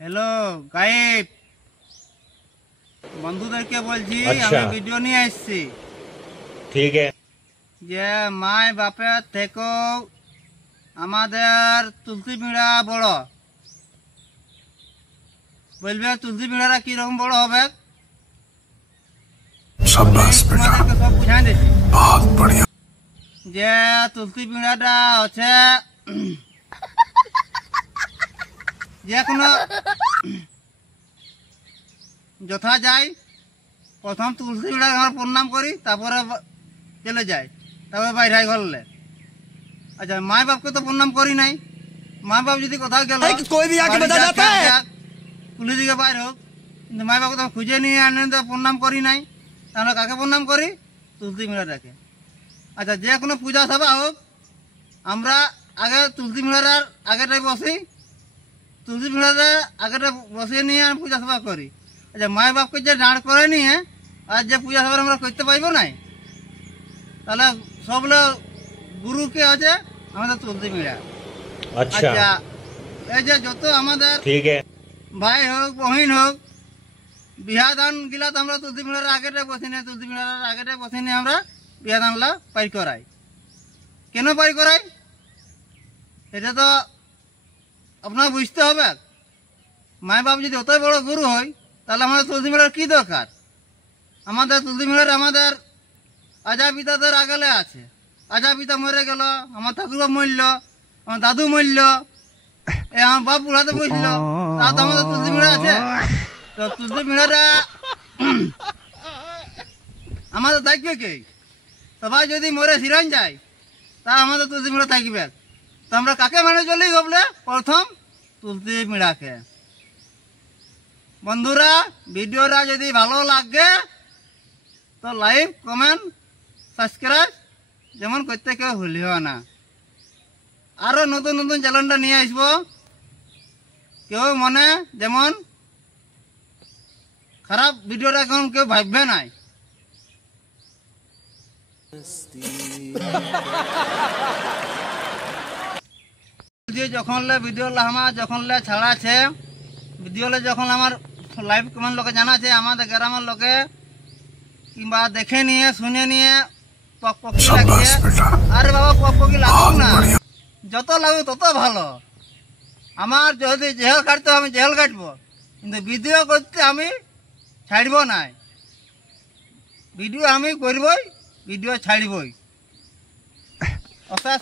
हेलो गाइब বন্ধুদেরকে বলছি আমি ভিডিও নিয়ে আসছি। ঠিক আছে যে মায় বাপের থেকে আমাদের তুলসী পিঁড়া বড়, বলবে তুলসী পিঁড়ারা কিরকম বড় হবে। शाबाश बेटा, সব বুঝাই দিচ্ছি बहुत बढ़िया। যে তুলসী পিঁড়াটা হচ্ছে যে কোনো যথা যায় প্রথম তুলসী পিঁড়া আমরা প্রণাম করি, তারপরে চলে যায়, তারপরে বাইরে ঘরলে। আচ্ছা মায় বাপকে তো প্রণাম করি নাই, মা বাপ যদি কোথাও গেল পুলিশ দিকে বাইর হোক, কিন্তু মায় বাপকে তো খুঁজে নিয়ে আনে তো প্রণাম করি নাই, তাহলে কাকে প্রণাম করি? তুলসী পিঁড়াটাকে। আচ্ছা যে কোনো পূজা সভা হোক আমরা আগে তুলসী পিঁড়ার আগেটাই বসি, তুলসী পিঁড়াটা আগেটা বসিয়ে নিয়ে পূজা সভা করি। আচ্ছা মায় বাপকে যে দাঁড় করে নিয়ে আর যে পূজা সভা আমরা করতে পারবো নাই, তাহলে সবগুলো গুরুকে আছে আমাদের তুলসী পিঁড়া। আচ্ছা এই যে যত আমাদের ঠিক আছে ভাই হোক বহিন হোক বিহা দান গিলা তো আমরা তুলসী পিঁড়ার আগেটা বসি না, তুলসী পিঁড়ার আগেটা বসি নিয়ে আমরা বিহা দানলা পাই করাই। কেন পাই করাই এটা তো আপনার বুঝতে হবে। মায় বাপ যদি অতই বড় গুরু হয় তাহলে আমাদের তুলসী পিঁড়ার কি দরকার? আমাদের তুলসী পিঁড়ার আমাদের আজা পিতাদের আগলে আছে, আজা পিতা মরে গেল, আমার ঠাকুরও মরল, আমার দাদু মরল, আমার বাপ বুড়াতে বসল, তা তো আমাদের তুলসী পিঁড়া আছে। তো তুলসী পিঁড়াটা আমাদের থাকবে কে? সবাই যদি মরে সিরান যায় তা আমাদের তুলসী পিঁড়া থাকবে। তো আমরা কাকে মানে চলি গবলে? প্রথম তুলসী পিঁড়াকে। বন্ধুরা ভিডিওটা যদি ভালো লাগে তো লাইক কমেন্ট সাবস্ক্রাইব যেমন করতে কেউ ভুলিও না। আরো নতুন নতুন চ্যানেলটা নিয়ে আসবো, কেউ মনে যেমন খারাপ ভিডিওটা এখন কেউ ভাববে নাই। যখন ভিডিও আমার যখন ছাড়া আছে ভিডিও যখন আমার লাইভ কমেন্ট লোকে জানাছে আমাদের গ্রামের লোকে কিংবা দেখে নিয়ে শুনে নিয়ে পকপকি লাগছে। আরে বাবা পকপকি লাগুক না, যত লাগুক তত ভালো। আমার যদি জেল কাটতে আমি জেল কাটবো, কিন্তু ভিডিও করতে আমি ছাড়ব না। ভিডিও আমি করবই, ভিডিও ছাড়বই। অশেষ